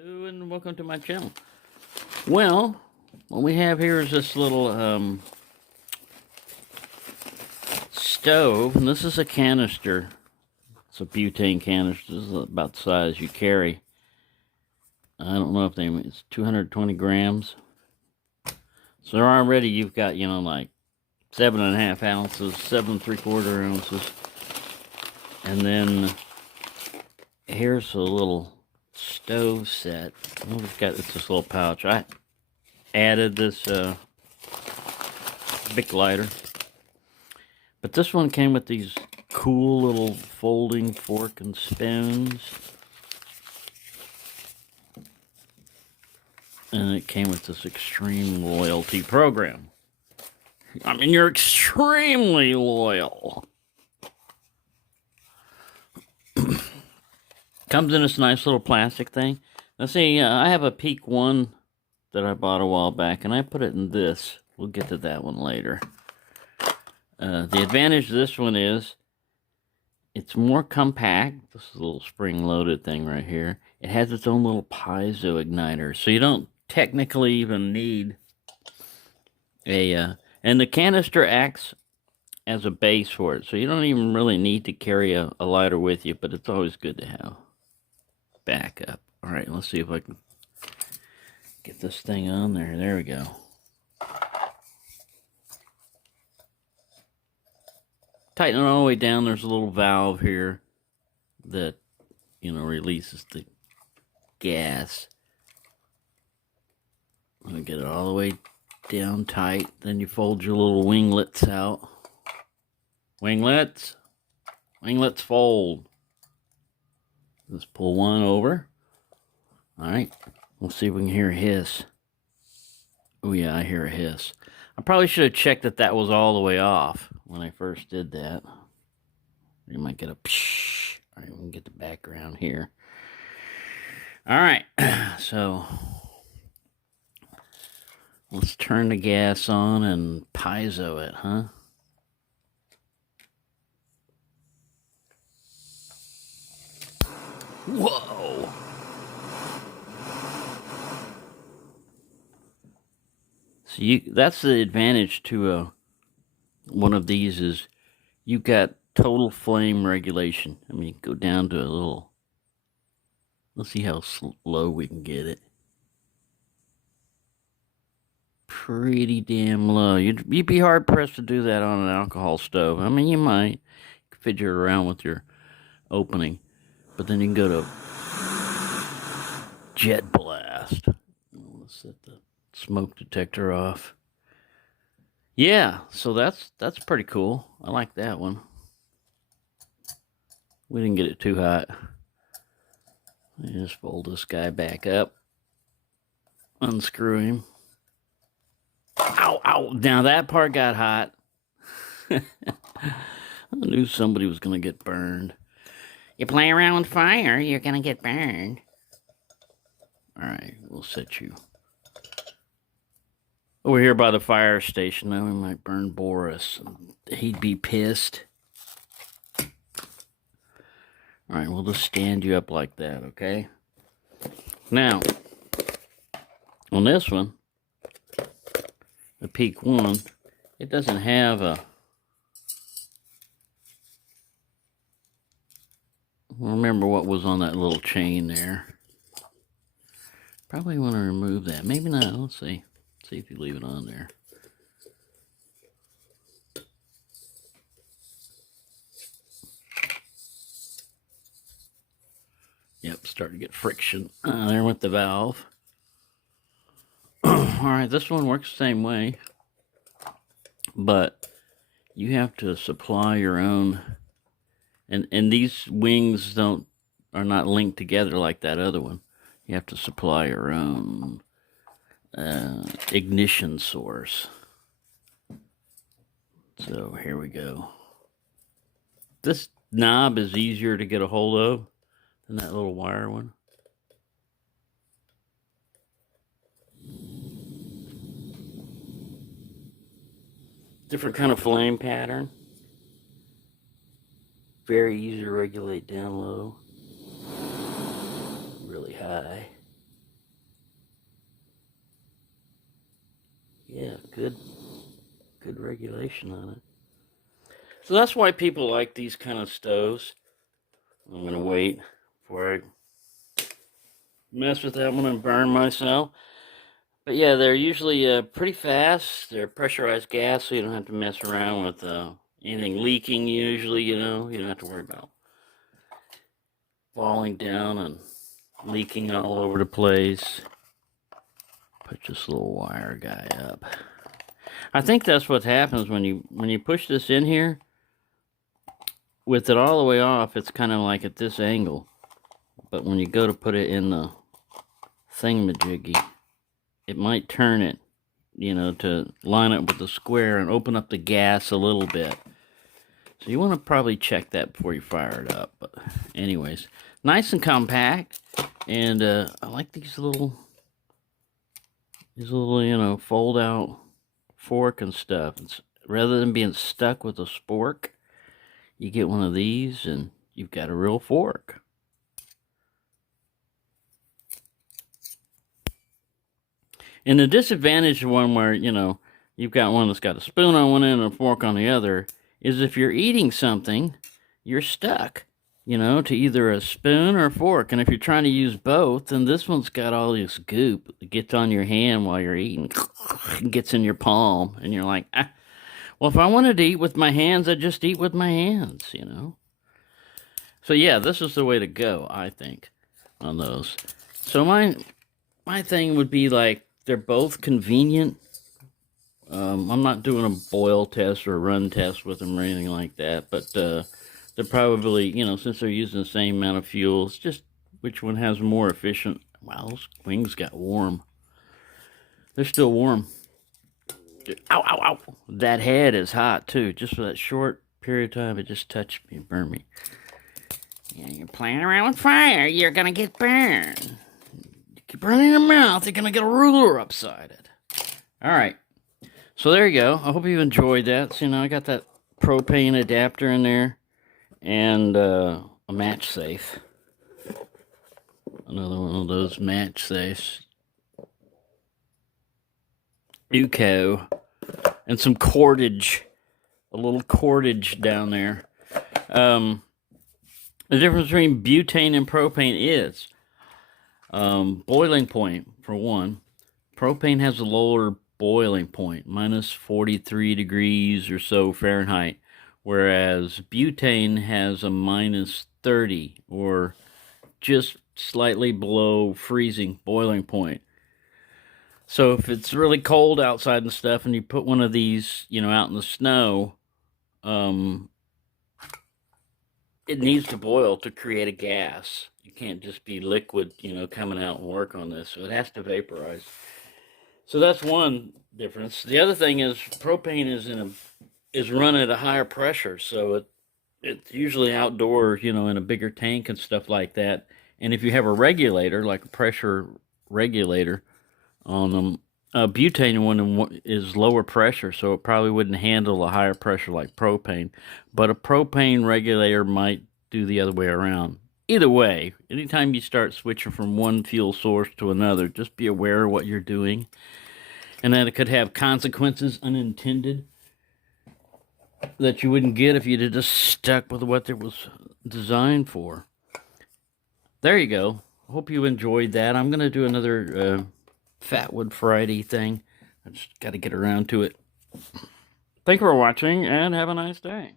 Hello and welcome to my channel. Well, what we have here is this little stove, and this is a canister. It's a butane canister. This is about the size you carry. I don't know if it's 220 grams. So already you've got, like 7.5 ounces, 7¾ ounces. And then here's a little stove set. We've got this little pouch. I added this Bic lighter, but this one came with these cool little folding fork and spoons, and it came with this extreme loyalty program. I mean, you're extremely loyal. Comes in this nice little plastic thing. Let's see, I have a Peak 1 that I bought a while back, and I put it in this. We'll get to that one later. The advantage of this one is it's more compact. This is a little spring-loaded thing right here. It has its own little piezo igniter, so you don't technically even need a... and the canister acts as a base for it, so you don't even really need to carry a lighter with you, but it's always good to have backup. All right, let's see if I can get this thing on there. There we go. Tighten it all the way down. There's a little valve here that, releases the gas. I'm going to get it all the way down tight. Then you fold your little winglets out. Winglets fold. Let's pull one over. Alright, we'll see if we can hear a hiss. Oh yeah, I hear a hiss. I probably should have checked that was all the way off when I first did that. You might get a psh. Alright, we can get the background here. Alright, so let's turn the gas on and piezo it, huh? Whoa! So that's the advantage to one of these is you've got total flame regulation. I mean, go down to a little... Let's see how low we can get it. Pretty damn low. You'd be hard-pressed to do that on an alcohol stove. I mean, you might fidget around with your opening. But then you can go to jet blast. Let's set the smoke detector off. Yeah, so that's pretty cool. I like that one. We didn't get it too hot. Let me just fold this guy back up. Unscrew him. Ow, ow. Now that part got hot. I knew somebody was going to get burned. You play around with fire, you're gonna get burned. Alright, we'll set you over here by the fire station. Now we might burn Boris. He'd be pissed. Alright, we'll just stand you up like that, okay? Now, on this one, the Peak 1, it doesn't have a... Remember what was on that little chain there. Probably want to remove that. Maybe not. Let's see. See if you leave it on there. Yep, starting to get friction there with the valve. Alright, this one works the same way. But you have to supply your own... And these wings are not linked together like that other one. You have to supply your own ignition source. So here we go. This knob is easier to get a hold of than that little wire one. Different kind of flame pattern. Very easy to regulate down low, really high. good regulation on it. So that's why people like these kind of stoves. I'm gonna wait before I mess with that one and burn myself. But yeah, they're usually pretty fast. They're pressurized gas, so you don't have to mess around with anything leaking usually, you know. You don't have to worry about falling down and leaking all over the place. Put this little wire guy up. I think that's what happens when you push this in here. With it all the way off, it's kind of like at this angle. But when you go to put it in the thingamajiggy, it might turn it, you know, to line up with the square and open up the gas a little bit. So you want to probably check that before you fire it up. But anyways, nice and compact. And I like these little, you know, fold out fork and stuff. It's, rather than being stuck with a spork, you get one of these and you've got a real fork. And the disadvantage of one where, you know, you've got one that's got a spoon on one end and a fork on the other is if you're eating something, you're stuck, you know, to either a spoon or a fork. And if you're trying to use both, then this one's got all this goop that gets on your hand while you're eating, gets in your palm, and you're like, ah. Well, if I wanted to eat with my hands, I'd just eat with my hands, you know. So yeah, this is the way to go, I think, on those. So my thing would be like, they're both convenient. I'm not doing a boil test or a run test with them or anything like that, but they're probably, you know, since they're using the same amount of fuel, it's just which one has more efficient. Wow, those wings got warm. They're still warm. Ow, ow, ow. That head is hot, too. Just for that short period of time, it just touched me and burned me. Yeah, you're playing around with fire, you're gonna get burned. You keep burning your mouth, you're gonna get a ruler upside it. Alright. So there you go. I hope you enjoyed that. So, you know, I got that propane adapter in there. And a match safe. Another one of those match safes. UCO. And some cordage. A little cordage down there. The difference between butane and propane is boiling point, for one. Propane has a lower boiling point, minus 43 degrees or so Fahrenheit, whereas butane has a minus 30 or just slightly below freezing boiling point. So if it's really cold outside and stuff and you put one of these, you know, out in the snow, it needs to boil to create a gas. You can't just be liquid, you know, coming out and work on this. So it has to vaporize. So that's one difference. The other thing is propane is run at a higher pressure, so it's usually outdoors, you know, in a bigger tank and stuff like that. And if you have a regulator, like a pressure regulator on them, butane one is lower pressure, so it probably wouldn't handle a higher pressure like propane. But a propane regulator might do the other way around. Either way, anytime you start switching from one fuel source to another, just be aware of what you're doing. And that it could have consequences unintended that you wouldn't get if you'd have just stuck with what it was designed for. There you go. Hope you enjoyed that. I'm going to do another Fatwood Friday thing. I just got to get around to it. Thank you for watching, and have a nice day.